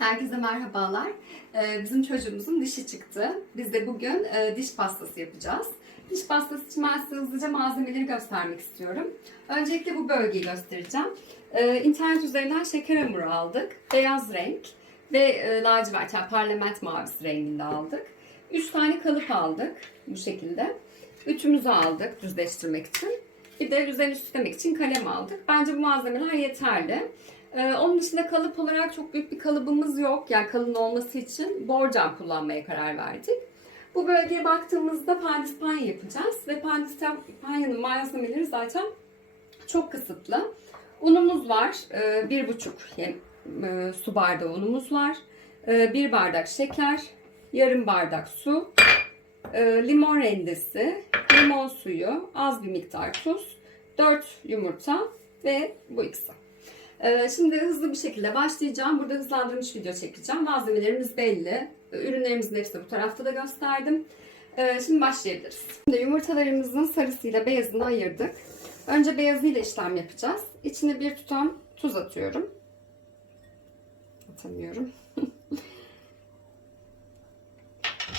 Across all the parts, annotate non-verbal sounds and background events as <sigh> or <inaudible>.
Herkese merhabalar. Ee, Bizim çocuğumuzun dişi çıktı. Biz de bugün e, diş pastası yapacağız. Diş pastası için ben size hızlıca malzemeleri göstermek istiyorum. Öncelikle bu bölgeyi göstereceğim. Ee, İnternet üzerinden şeker hamuru aldık. Beyaz renk ve e, lacivert yani parlament mavisi renginde aldık. 3 tane kalıp aldık bu şekilde. Ütümüzü aldık düzleştirmek için. Bir de üzerine süslemek için kalem aldık. Bence bu malzemeler yeterli. Ee, onun dışında kalıp olarak çok büyük bir kalıbımız yok. Yani kalın olması için borcam kullanmaya karar verdik. Bu bölgeye baktığımızda pandispanya yapacağız. Ve pandispanyanın malzemeleri zaten çok kısıtlı. Unumuz var. Ee, bir buçuk e, su bardağı unumuz var. Ee, bir bardak şeker, yarım bardak su, e, limon rendesi, limon suyu, az bir miktar tuz, 4 yumurta ve bu ikisi. Ee, Şimdi hızlı bir şekilde başlayacağım. Burada hızlandırılmış video çekeceğim. Malzemelerimiz belli. Ürünlerimizin hepsini bu tarafta da gösterdim. Ee, Şimdi başlayabiliriz. Şimdi yumurtalarımızın sarısıyla beyazını ayırdık. Önce beyazıyla işlem yapacağız. İçine bir tutam tuz atıyorum. Atamıyorum. <laughs>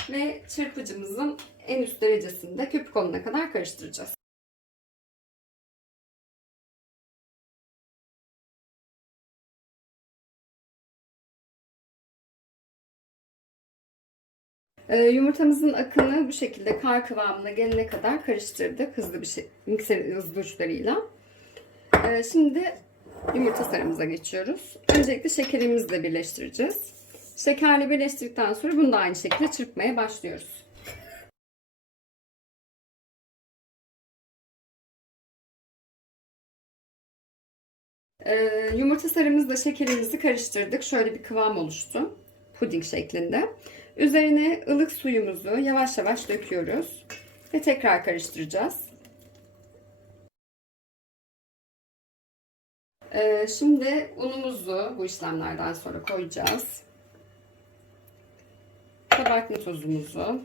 Ve çırpıcımızın en üst derecesinde köpük olana kadar karıştıracağız. Yumurtamızın akını bu şekilde kar kıvamına gelene kadar karıştırdık hızlı bir şey, mikser hızlı uçlarıyla. Ee, şimdi yumurta sarımıza geçiyoruz. Öncelikle şekerimizle birleştireceğiz. Şekerle birleştirdikten sonra bunu da aynı şekilde çırpmaya başlıyoruz. Ee, yumurta sarımızla şekerimizi karıştırdık. Şöyle bir kıvam oluştu. Puding şeklinde. Üzerine ılık suyumuzu yavaş yavaş döküyoruz. Ve tekrar karıştıracağız. Ee, şimdi unumuzu bu işlemlerden sonra koyacağız. Kabartma tozumuzu.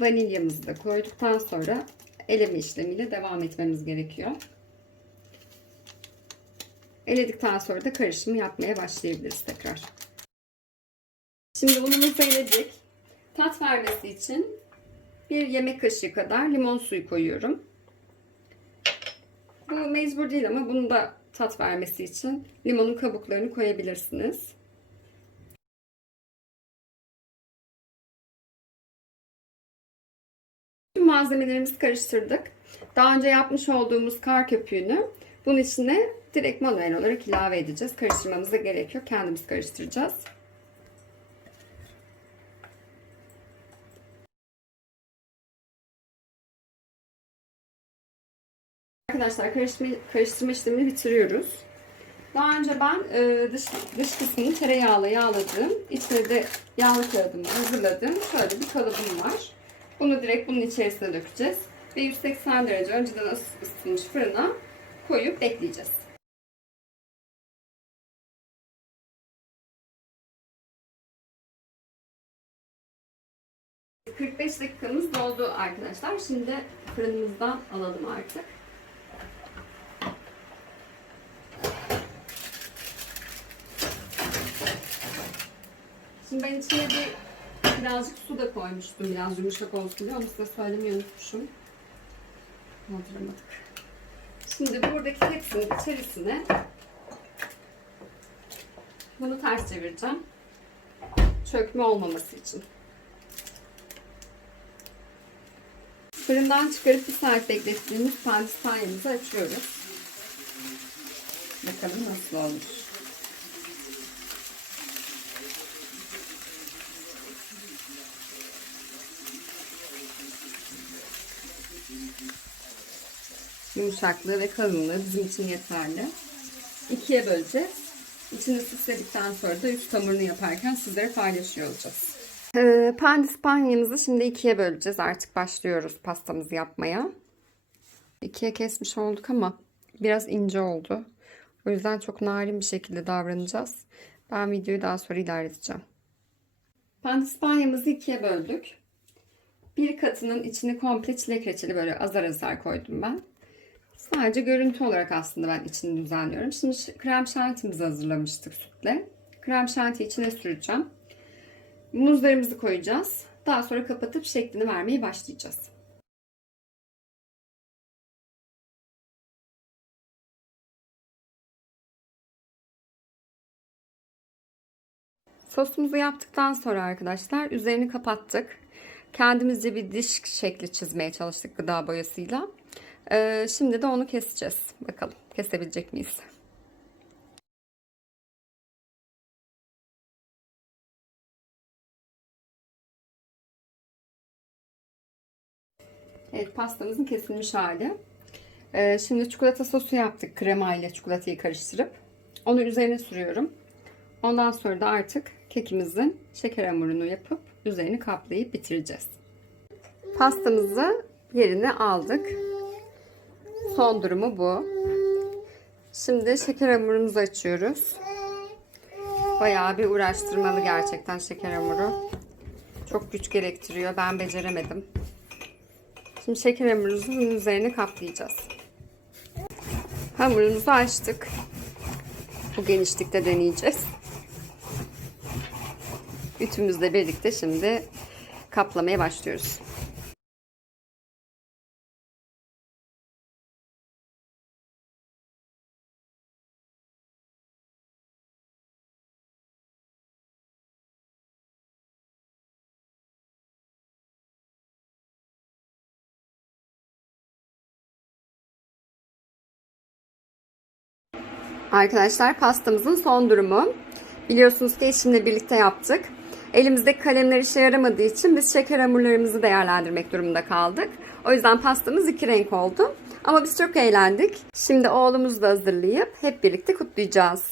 Vanilyamızı da koyduktan sonra eleme işlemiyle devam etmemiz gerekiyor. Eledikten sonra da karışımı yapmaya başlayabiliriz tekrar. Şimdi unumuzu eledik. Tat vermesi için bir yemek kaşığı kadar limon suyu koyuyorum. Bu mecbur değil ama bunu da tat vermesi için limonun kabuklarını koyabilirsiniz. Tüm malzemelerimizi karıştırdık. Daha önce yapmış olduğumuz kar köpüğünü bunun içine direkt manuel olarak ilave edeceğiz. Karıştırmamıza gerek yok. Kendimiz karıştıracağız. Arkadaşlar karıştırma, karıştırma işlemini bitiriyoruz. Daha önce ben e, dış, dış kısmını tereyağla yağladım. İçine de yağlı kağıdımı hazırladım. Şöyle bir kalıbım var. Bunu direkt bunun içerisine dökeceğiz. Ve 180 derece önceden ıs- ısıtılmış fırına koyup bekleyeceğiz. ...45 dakikamız doldu arkadaşlar. Şimdi fırınımızdan alalım artık. Şimdi ben içine bir birazcık su da koymuştum. Biraz yumuşak olsun diye. Onu size söylemeyi unutmuşum. Kaldıramadık. Şimdi buradaki hepsinin içerisine bunu ters çevireceğim. Çökme olmaması için. Fırından çıkarıp bir saat beklettiğimiz pandispanyamızı açıyoruz. Bakalım nasıl olmuş. Yumuşaklığı ve kalınlığı bizim için yeterli. İkiye böleceğiz. İçini süsledikten sonra da üst hamurunu yaparken sizlere paylaşıyor olacağız. Ee, pandispanyamızı şimdi ikiye böleceğiz. Artık başlıyoruz pastamızı yapmaya. İkiye kesmiş olduk ama biraz ince oldu. O yüzden çok narin bir şekilde davranacağız. Ben videoyu daha sonra ilerleteceğim. Pandispanyamızı ikiye böldük. Bir katının içini komple çilek reçeli böyle azar azar koydum ben. Sadece görüntü olarak aslında ben içini düzenliyorum. Şimdi krem şantimizi hazırlamıştık sütle. Krem şanti içine süreceğim. Muzlarımızı koyacağız. Daha sonra kapatıp şeklini vermeye başlayacağız. Sosumuzu yaptıktan sonra arkadaşlar üzerini kapattık. Kendimizce bir diş şekli çizmeye çalıştık gıda boyasıyla. Ee, şimdi de onu keseceğiz. Bakalım kesebilecek miyiz? Evet pastamızın kesilmiş hali. Ee, şimdi çikolata sosu yaptık krema ile çikolatayı karıştırıp. Onu üzerine sürüyorum. Ondan sonra da artık kekimizin şeker hamurunu yapıp üzerini kaplayıp bitireceğiz. Pastamızı yerine aldık. Son durumu bu. Şimdi şeker hamurumuzu açıyoruz. Bayağı bir uğraştırmalı gerçekten şeker hamuru. Çok güç gerektiriyor. Ben beceremedim. Şimdi şeker hamurumuzu bunun üzerine kaplayacağız. Hamurumuzu açtık. Bu genişlikte deneyeceğiz. Ütümüzle birlikte şimdi kaplamaya başlıyoruz. Arkadaşlar pastamızın son durumu. Biliyorsunuz ki eşimle birlikte yaptık. Elimizdeki kalemler işe yaramadığı için biz şeker hamurlarımızı değerlendirmek durumunda kaldık. O yüzden pastamız iki renk oldu. Ama biz çok eğlendik. Şimdi oğlumuzu da hazırlayıp hep birlikte kutlayacağız.